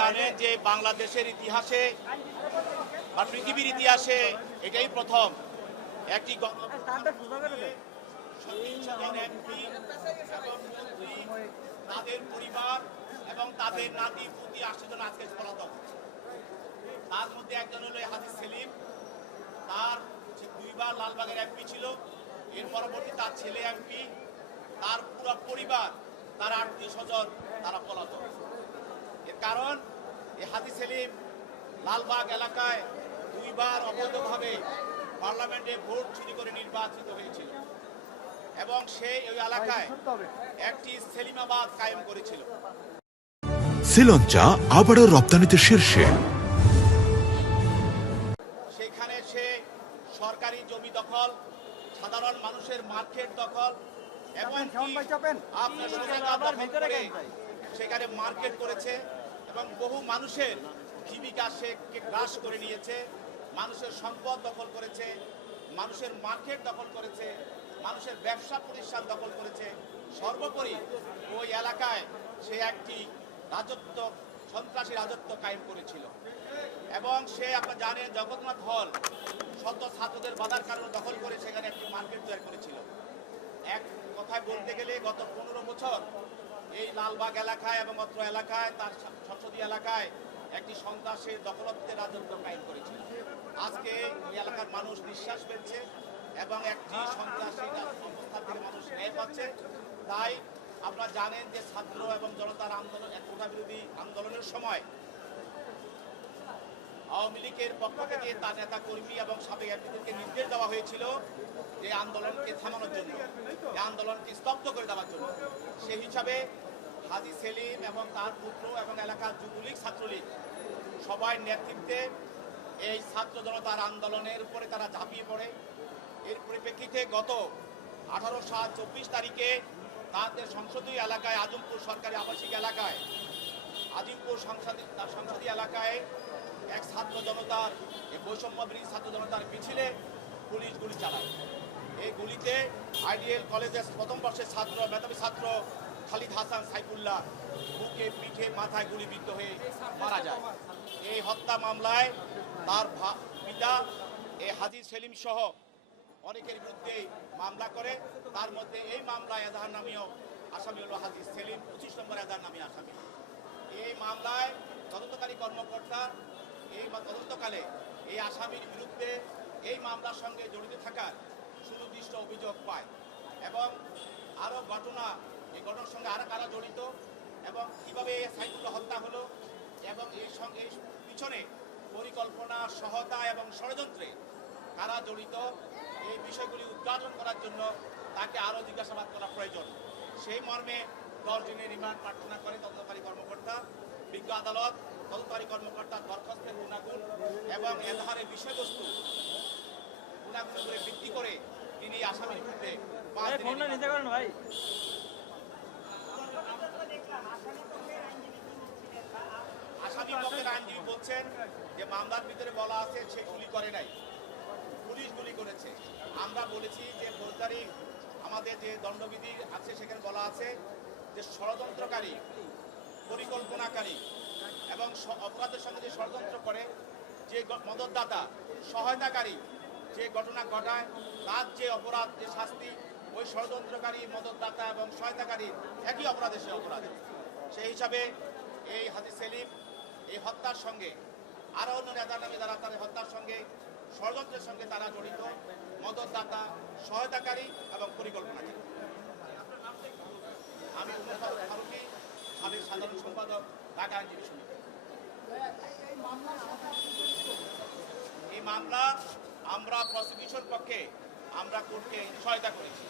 জানেন যে বাংলাদেশের ইতিহাসে বা পৃথিবীর ইতিহাসে এটাই প্রথম একটি তাদের পরিবার এবং তাদের নাতি পুতি 80 জন আজকে পলাতক। তার মধ্যে একজন হলো হাজী সেলিম, তার দুইবার লালবাগের এমপি ছিল, এর পরবর্তী তার ছেলে এমপি, তার পুরো পরিবার, তার আত্মীয় স্বজন তারা পলাতক। এর কারণ এই হাজী সেলিম লালবাগ এলাকায় দুইবার অবৈধভাবে পার্লামেন্টে ভোট চুরি করে নির্বাচিত হয়েছিল এবং সে ওই এলাকায় একটি সেলিমাবাদ কায়েম করেছিল। শ্রীলঙ্কা আবারও রপ্তানিতে শীর্ষে। সেখানে সে সরকারি জমি দখল, সাধারণ মানুষের মার্কেট দখল এবং সেখানে মার্কেট করেছে এবং বহু মানুষের জীবিকা সে গ্রাস করে নিয়েছে, মানুষের সম্পদ দখল করেছে, মানুষের মার্কেট দখল করেছে, মানুষের ব্যবসা প্রতিষ্ঠান দখল করেছে। সর্বোপরি ওই এলাকায় সে একটি রাজত্ব, সন্ত্রাসী রাজত্ব কায়েম করেছিল এবং সে আপনারা জানেন জগন্নাথ হল শত ছাত্রদের বাধার কারণে দখল করে সেখানে একটি মার্কেট তৈরি করেছিল। এক কথায় বলতে গেলে গত 15 বছর এই লালবাগ এলাকায় এবং অত্র এলাকায় তার সংসদীয় এলাকায় একটি সন্ত্রাসের দখলত্বের রাজত্ব কায়েম করেছিল। আজকে এই এলাকার মানুষ নিঃশ্বাস ফেলছে এবং একটি সন্ত্রাসী অবস্থা থেকে মানুষ ন্যায় পাচ্ছে। তাই আপনারা জানেন যে ছাত্র এবং জনতার আন্দোলন, কোটা বিরোধী আন্দোলনের সময় আওয়ামী লীগের পক্ষ থেকে তার নেতা কর্মী এবং সাবেক এমপিদেরকে নির্দেশ দেওয়া হয়েছিল যে আন্দোলনকে থামানোর জন্য, এই আন্দোলনকে স্তব্ধ করে দেওয়ার জন্য। সেই হিসাবে হাজী সেলিম এবং তার পুত্র এবং এলাকার যুবলীগ ছাত্রলীগ সবাই নেতৃত্বে এই ছাত্র জনতার আন্দোলনের উপরে তারা ঝাঁপিয়ে পড়ে। এর পরিপ্রেক্ষিতে গত 18/7/24 তারিখে তাদের সংসদীয় এলাকায় আজিমপুর সরকারি আবাসিক এলাকায়, আজিমপুর সংসদীয় এলাকায় এক ছাত্র জনতার, এই বৈষম্য বিরোধী ছাত্র জনতার মিছিলে পুলিশ গুলি চালায়। এই গুলিতে আইডিএল কলেজের প্রথম বর্ষের ছাত্র, মেধাবী ছাত্র খালিদ হাসান সাইফুল্লাহ বুকে, পিঠে, মাথায় গুলিবিদ্ধ হয়ে মারা যায়। এই হত্যা মামলায় তার পিতা এই হাজী সেলিম সহ অনেকের বিরুদ্ধে মামলা করে। তার মধ্যে এই মামলায় এজাহার নামীয় আসামি হল হাজী সেলিম, 25 নম্বর এজাহার নামীয় আসামি। এই মামলায় তদন্তকারী কর্মকর্তা এই তদন্তকালে এই আসামির বিরুদ্ধে এই মামলার সঙ্গে জড়িত থাকার সুনির্দিষ্ট অভিযোগ পায় এবং আরও ঘটনা, এই ঘটনার সঙ্গে আরও কারা জড়িত এবং কীভাবে সাইফুল্লাহ হত্যা হলো এবং এর সঙ্গে পিছনে পরিকল্পনা, সহায়তা এবং ষড়যন্ত্রে কারা জড়িত, এই বিষয়গুলি উদ্ঘাটন করার জন্য তাকে আরও জিজ্ঞাসাবাদ করা প্রয়োজন। সেই মর্মে 10 দিনের রিমান্ড প্রার্থনা করে তদন্তকারী কর্মকর্তা। বিজ্ঞ আদালত তদন্তকারী কর্মকর্তার দরখাস্তের গুণাগুণ এবং এজাহারের বিষয়বস্তু গুণাগুণ করে ভিত্তি করে তিনি আসামির বিরুদ্ধে 5 দিনের আসামি পক্ষের আইনজীবী বলছেন যে মামলার ভিতরে বলা আছে সে গুলি করে নাই, পুলিশ গুলি করেছে। আমরা বলেছি যে ফৌজদারি আমাদের যে দণ্ডবিধি আছে সেখানে বলা আছে যে ষড়যন্ত্রকারী, পরিকল্পনাকারী এবং অপরাধের সঙ্গে যে ষড়যন্ত্র করে, যে মদতদাতা, সহায়তাকারী যে ঘটনা ঘটায়, তার যে অপরাধ, যে শাস্তি ওই ষড়যন্ত্রকারী, মদতদাতা এবং সহায়তাকারী একই অপরাধে সে অপরাধ। সেই হিসাবে এই হাজী সেলিম এই হত্যার সঙ্গে আরও অন্য নেতা নামে যারা তাদের হত্যার সঙ্গে, ষড়যন্ত্রের সঙ্গে তারা জড়িত, মদতদাতা, সহায়তাকারী এবং পরিকল্পনাকারী। আমি ফারুকী, সাবেক সাধারণ সম্পাদক, ঢাকা আইনজীবী সমিতি। এই মামলা আমরা প্রসিকিউশন পক্ষে আমরা কোর্টকে সহায়তা করেছি।